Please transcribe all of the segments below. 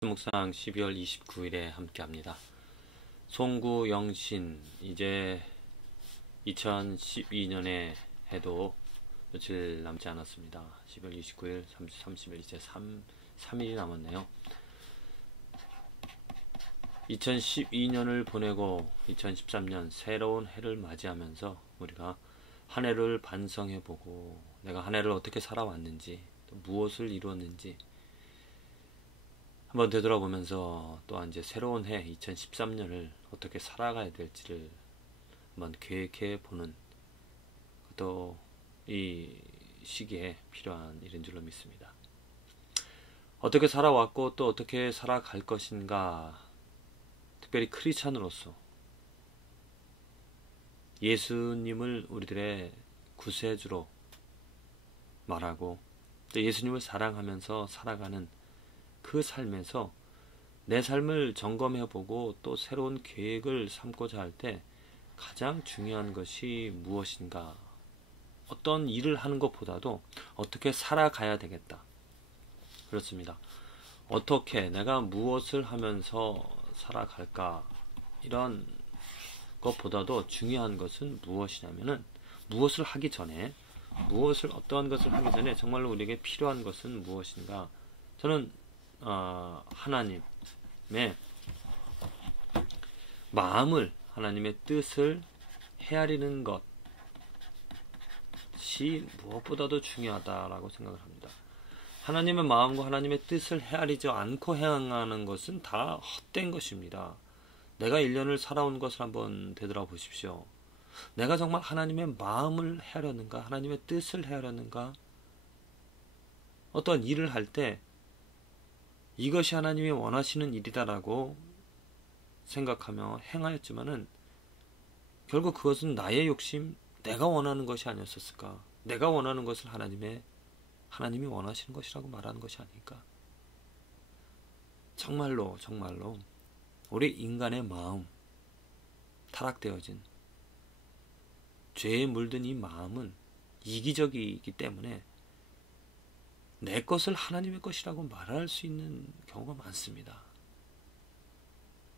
묵상 12월 29일에 함께합니다. 송구 영신 이제 2012년에 해도 며칠 남지 않았습니다. 12월 29일, 30일 이제 3일이 남았네요. 2012년을 보내고 2013년 새로운 해를 맞이하면서 우리가 한 해를 반성해보고 내가 한 해를 어떻게 살아왔는지 또 무엇을 이루었는지 한번 되돌아보면서 또한 이제 새로운 해 2013년을 어떻게 살아가야 될지를 한번 계획해 보는 또 이 시기에 필요한 일인 줄로 믿습니다. 어떻게 살아왔고 또 어떻게 살아갈 것인가, 특별히 크리스찬으로서 예수님을 우리들의 구세주로 말하고 또 예수님을 사랑하면서 살아가는 그 삶에서 내 삶을 점검해보고 또 새로운 계획을 삼고자 할 때 가장 중요한 것이 무엇인가? 어떤 일을 하는 것보다도 어떻게 살아가야 되겠다. 그렇습니다. 어떻게 내가 무엇을 하면서 살아갈까? 이런 것보다도 중요한 것은 무엇이냐면은 무엇을 하기 전에 어떠한 것을 하기 전에 정말로 우리에게 필요한 것은 무엇인가? 저는 하나님의 마음을, 하나님의 뜻을 헤아리는 것이 무엇보다도 중요하다라고 생각을 합니다. 하나님의 마음과 하나님의 뜻을 헤아리지 않고 행하는 것은 다 헛된 것입니다. 내가 1년을 살아온 것을 한번 되돌아보십시오. 내가 정말 하나님의 마음을 헤아렸는가, 하나님의 뜻을 헤아렸는가, 어떤 일을 할 때 이것이 하나님이 원하시는 일이다라고 생각하며 행하였지만은 결국 그것은 나의 욕심, 내가 원하는 것이 아니었을까? 내가 원하는 것을 하나님이 원하시는 것이라고 말하는 것이 아닐까? 정말로 우리 인간의 마음, 타락되어진 죄에 물든 이 마음은 이기적이기 때문에 내 것을 하나님의 것이라고 말할 수 있는 경우가 많습니다.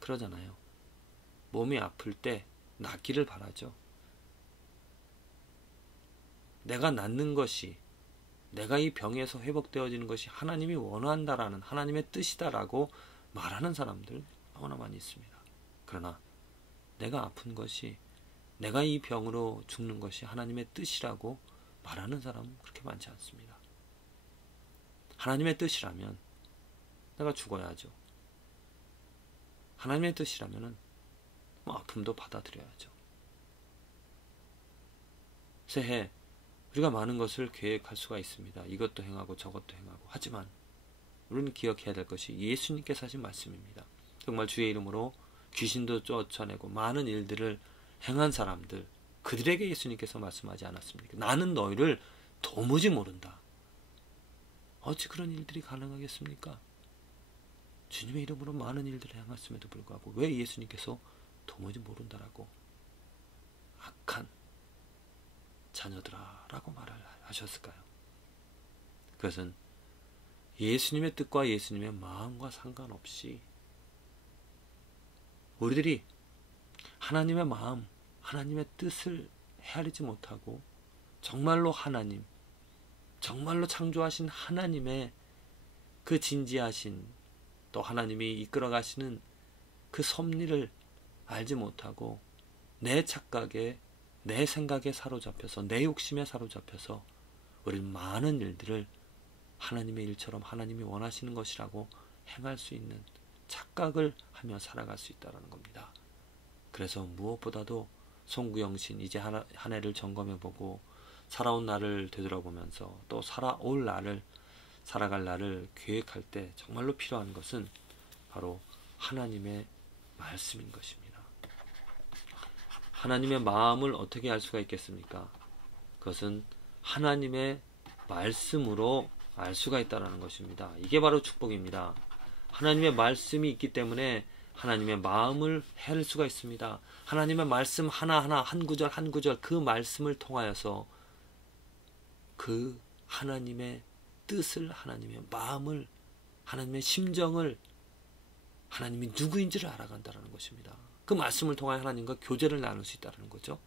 그러잖아요. 몸이 아플 때 낫기를 바라죠. 내가 낫는 것이, 내가 이 병에서 회복되어지는 것이 하나님이 원한다라는 하나님의 뜻이다라고 말하는 사람들 너무나 많이 있습니다. 그러나 내가 아픈 것이, 내가 이 병으로 죽는 것이 하나님의 뜻이라고 말하는 사람은 그렇게 많지 않습니다. 하나님의 뜻이라면 내가 죽어야죠. 하나님의 뜻이라면 아픔도 받아들여야죠. 새해 우리가 많은 것을 계획할 수가 있습니다. 이것도 행하고 저것도 행하고. 하지만 우리는 기억해야 될 것이 예수님께서 하신 말씀입니다. 정말 주의 이름으로 귀신도 쫓아내고 많은 일들을 행한 사람들, 그들에게 예수님께서 말씀하지 않았습니까? 나는 너희를 도무지 모른다. 어찌 그런 일들이 가능하겠습니까? 주님의 이름으로 많은 일들을 행했음에도 불구하고 왜 예수님께서 도무지 모른다라고 악한 자녀들아 라고 말을 하셨을까요? 그것은 예수님의 뜻과 예수님의 마음과 상관없이 우리들이 하나님의 마음, 하나님의 뜻을 헤아리지 못하고 정말로 하나님, 정말로 창조하신 하나님의 그 진지하신 또 하나님이 이끌어 가시는 그 섭리를 알지 못하고 내 착각에, 내 생각에 사로잡혀서, 내 욕심에 사로잡혀서 우리 많은 일들을 하나님의 일처럼 하나님이 원하시는 것이라고 행할 수 있는 착각을 하며 살아갈 수 있다는 겁니다. 그래서 무엇보다도 송구영신 이제 한 해를 점검해보고 살아온 날을 되돌아보면서 또 살아갈 날을 계획할 때 정말로 필요한 것은 바로 하나님의 말씀인 것입니다. 하나님의 마음을 어떻게 알 수가 있겠습니까? 그것은 하나님의 말씀으로 알 수가 있다는 것입니다. 이게 바로 축복입니다. 하나님의 말씀이 있기 때문에 하나님의 마음을 헤아릴 수가 있습니다. 하나님의 말씀 하나하나, 한 구절 한 구절 그 말씀을 통하여서 그 하나님의 뜻을, 하나님의 마음을, 하나님의 심정을 하나님이 누구인지를 알아간다는 것입니다. 그 말씀을 통하여 하나님과 교제를 나눌 수 있다는 거죠.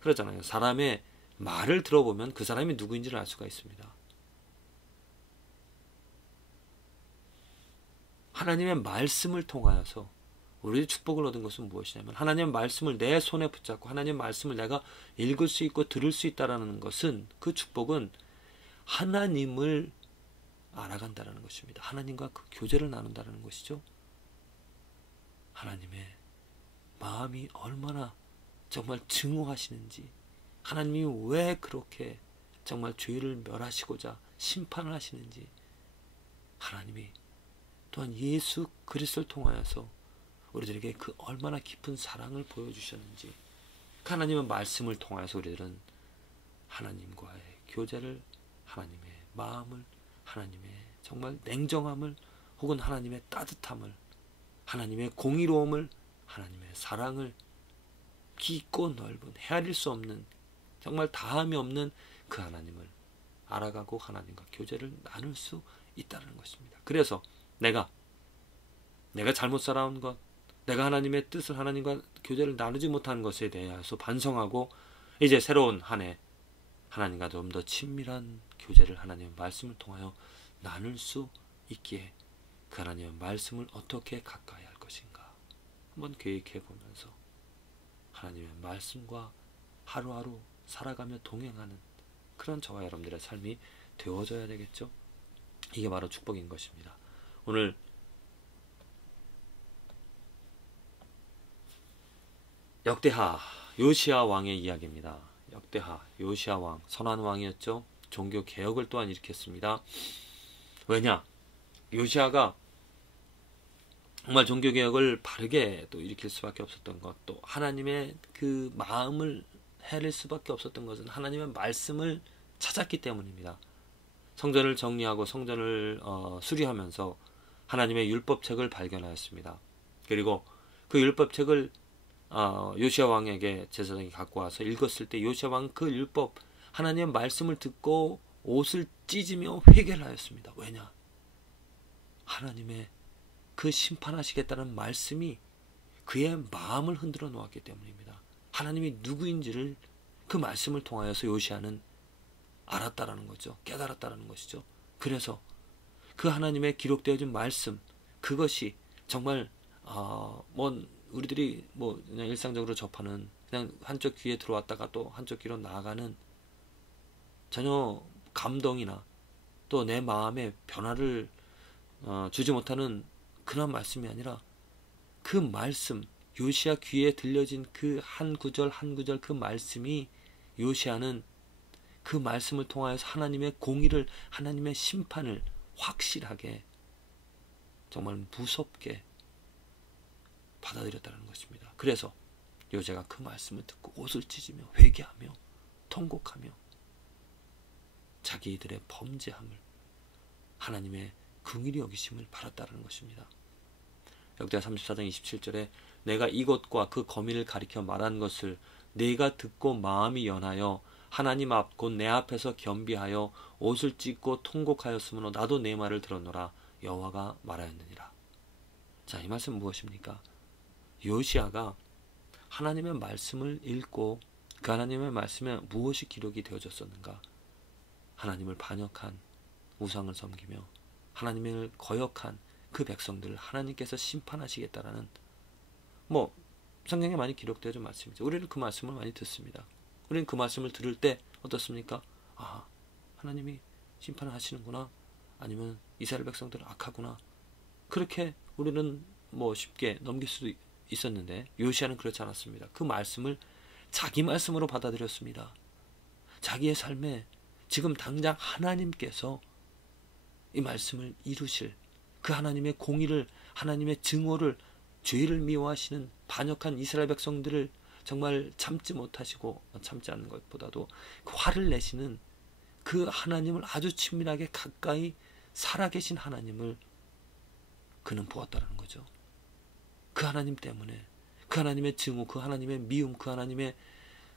그러잖아요. 사람의 말을 들어보면 그 사람이 누구인지를 알 수가 있습니다. 하나님의 말씀을 통하여서 우리 축복을 얻은 것은 무엇이냐면, 하나님의 말씀을 내 손에 붙잡고 하나님의 말씀을 내가 읽을 수 있고 들을 수 있다는 것은, 그 축복은 하나님을 알아간다는 것입니다. 하나님과 그 교제를 나눈다는 것이죠. 하나님의 마음이 얼마나 정말 증오하시는지, 하나님이 왜 그렇게 정말 죄를 멸하시고자 심판을 하시는지, 하나님이 또한 예수 그리스도를 통하여서 우리들에게 그 얼마나 깊은 사랑을 보여주셨는지, 그 하나님의 말씀을 통하여서 우리들은 하나님과의 교제를, 하나님의 마음을, 하나님의 정말 냉정함을, 혹은 하나님의 따뜻함을, 하나님의 공의로움을, 하나님의 사랑을, 깊고 넓은 헤아릴 수 없는, 정말 다함이 없는 그 하나님을 알아가고 하나님과 교제를 나눌 수 있다는 것입니다. 그래서 내가 잘못 살아온 것, 내가 하나님의 뜻을, 하나님과 교제를 나누지 못한 것에 대해서 반성하고, 이제 새로운 한 해 하나님과 좀 더 친밀한 교제를 하나님의 말씀을 통하여 나눌 수 있기에, 그 하나님의 말씀을 어떻게 가까이 할 것인가 한번 계획해 보면서 하나님의 말씀과 하루하루 살아가며 동행하는 그런 저와 여러분들의 삶이 되어져야 되겠죠. 이게 바로 축복인 것입니다. 오늘 역대하 요시야 왕의 이야기입니다. 역대하 요시야 왕, 선한 왕이었죠. 종교 개혁을 또한 일으켰습니다. 왜냐? 요시야가 정말 종교 개혁을 바르게 또 일으킬 수밖에 없었던 것, 또 하나님의 그 마음을 헤아릴 수밖에 없었던 것은 하나님의 말씀을 찾았기 때문입니다. 성전을 정리하고 성전을 수리하면서 하나님의 율법책을 발견하였습니다. 그리고 그 율법책을 요시야 왕에게 제사장이 갖고 와서 읽었을 때, 요시야 왕은 그 율법, 하나님의 말씀을 듣고 옷을 찢으며 회개를 하였습니다. 왜냐? 하나님의 그 심판하시겠다는 말씀이 그의 마음을 흔들어 놓았기 때문입니다. 하나님이 누구인지를 그 말씀을 통하여서 요시야는 알았다라는 거죠. 깨달았다라는 것이죠. 그래서 그 하나님의 기록되어진 말씀, 그것이 정말 우리들이 그냥 일상적으로 접하는, 그냥 한쪽 귀에 들어왔다가 또 한쪽 귀로 나아가는, 전혀 감동이나 또 내 마음에 변화를 주지 못하는 그런 말씀이 아니라, 그 말씀, 요시야 귀에 들려진 그 한 구절 한 구절 그 말씀이, 요시야는 그 말씀을 통하여서 하나님의 공의를, 하나님의 심판을 확실하게, 정말 무섭게 받아들였다는 것입니다. 그래서 요시야가 그 말씀을 듣고 옷을 찢으며 회개하며 통곡하며 자기들의 범죄함을, 하나님의 긍휼히 여기심을 바랐다는 것입니다. 역대하 34장 27절에 내가 이곳과 그 거민을 가리켜 말한 것을 네가 듣고 마음이 연하여 하나님 앞 곧 내 앞에서 겸비하여 옷을 찢고 통곡하였으므로 나도 내 말을 들었노라 여호와가 말하였느니라. 자, 이 말씀 무엇입니까? 요시야가 하나님의 말씀을 읽고 그 하나님의 말씀에 무엇이 기록이 되어졌었는가? 하나님을 반역한, 우상을 섬기며 하나님을 거역한 그 백성들을 하나님께서 심판하시겠다라는, 성경에 많이 기록되어진 말씀이죠. 우리는 그 말씀을 많이 듣습니다. 우리는 그 말씀을 들을 때 어떻습니까? 하나님이 심판을 하시는구나, 아니면 이스라엘 백성들은 악하구나, 그렇게 우리는 쉽게 넘길 수도 있었는데, 요시야는 그렇지 않았습니다. 그 말씀을 자기 말씀으로 받아들였습니다. 자기의 삶에 지금 당장 하나님께서 이 말씀을 이루실 그 하나님의 공의를, 하나님의 증오를, 죄를 미워하시는 반역한 이스라엘 백성들을 정말 참지 못하시고, 참지 않는 것보다도 그 화를 내시는 그 하나님을 아주 친밀하게 가까이 살아계신 하나님을 그는 보았다는 거죠. 그 하나님 때문에, 그 하나님의 증오, 그 하나님의 미움, 그 하나님의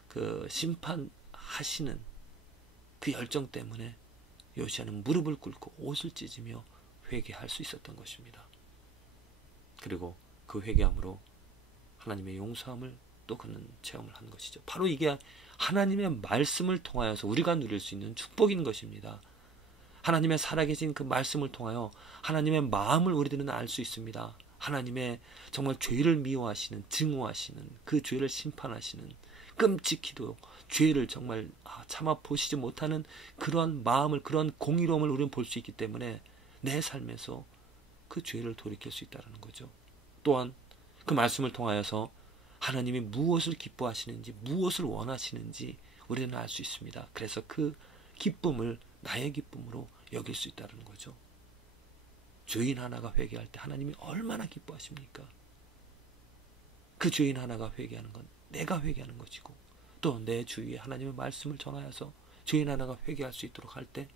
그 심판하시는 그 열정 때문에 요시야는 무릎을 꿇고 옷을 찢으며 회개할 수 있었던 것입니다. 그리고 그 회개함으로 하나님의 용서함을 또 그는 체험을 한 것이죠. 바로 이게 하나님의 말씀을 통하여서 우리가 누릴 수 있는 축복인 것입니다. 하나님의 살아계신 그 말씀을 통하여 하나님의 마음을 우리들은 알 수 있습니다. 하나님의 정말 죄를 미워하시는, 증오하시는, 그 죄를 심판하시는, 끔찍히도 죄를 정말 참아 보시지 못하는 그러한 마음을, 그런 공의로움을 우리는 볼 수 있기 때문에 내 삶에서 그 죄를 돌이킬 수 있다는 거죠. 또한 그 말씀을 통하여서 하나님이 무엇을 기뻐하시는지, 무엇을 원하시는지 우리는 알 수 있습니다. 그래서 그 기쁨을 나의 기쁨으로 여길 수 있다는 거죠. 죄인 하나가 회개할 때 하나님이 얼마나 기뻐하십니까? 그 죄인 하나가 회개하는 건 내가 회개하는 것이고, 또 내 주위에 하나님의 말씀을 전하여서 죄인 하나가 회개할 수 있도록 할 때,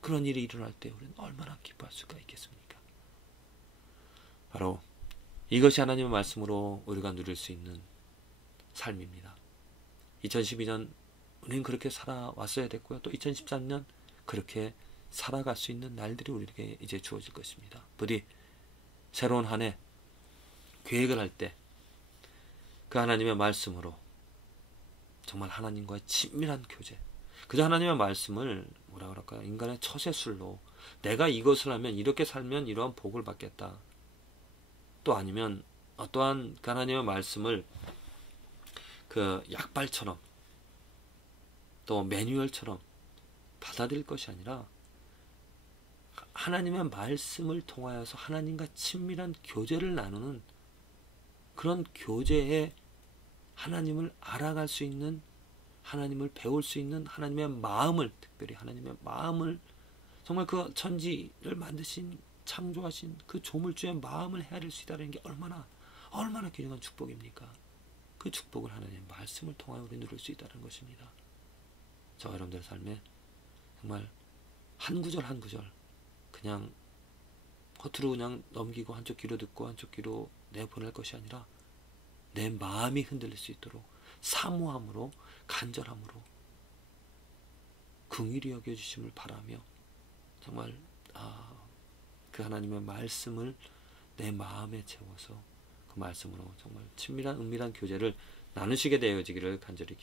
그런 일이 일어날 때 우리는 얼마나 기뻐할 수가 있겠습니까? 바로 이것이 하나님의 말씀으로 우리가 누릴 수 있는 삶입니다. 2012년 우리는 그렇게 살아왔어야 됐고요. 또 2013년 그렇게 살아갈 수 있는 날들이 우리에게 이제 주어질 것입니다. 부디 새로운 한 해 계획을 할 때 그 하나님의 말씀으로 정말 하나님과의 친밀한 교제, 그저 하나님의 말씀을 뭐라 그럴까요? 인간의 처세술로 내가 이것을 하면, 이렇게 살면 이러한 복을 받겠다. 또 아니면 어떠한 그 하나님의 말씀을 그 약발처럼 또 매뉴얼처럼 받아들일 것이 아니라 하나님의 말씀을 통하여서 하나님과 친밀한 교제를 나누는 그런 교제에 하나님을 알아갈 수 있는, 하나님을 배울 수 있는 하나님의 마음을, 특별히 하나님의 마음을, 정말 그 천지를 만드신, 창조하신 그 조물주의 마음을 헤아릴 수 있다는 게 얼마나 귀중한 축복입니까? 그 축복을 하나님의 말씀을 통하여 우리 누릴 수 있다는 것입니다. 저와 여러분들의 삶에 정말 한 구절 한 구절 그냥 겉으로 그냥 넘기고 한쪽 귀로 듣고 한쪽 귀로 내보낼 것이 아니라 내 마음이 흔들릴 수 있도록 사모함으로, 간절함으로 긍휼히 여겨주심을 바라며 정말 그 하나님의 말씀을 내 마음에 채워서 그 말씀으로 정말 친밀한 은밀한 교제를 나누시게 되어지기를 간절히 기도합니다.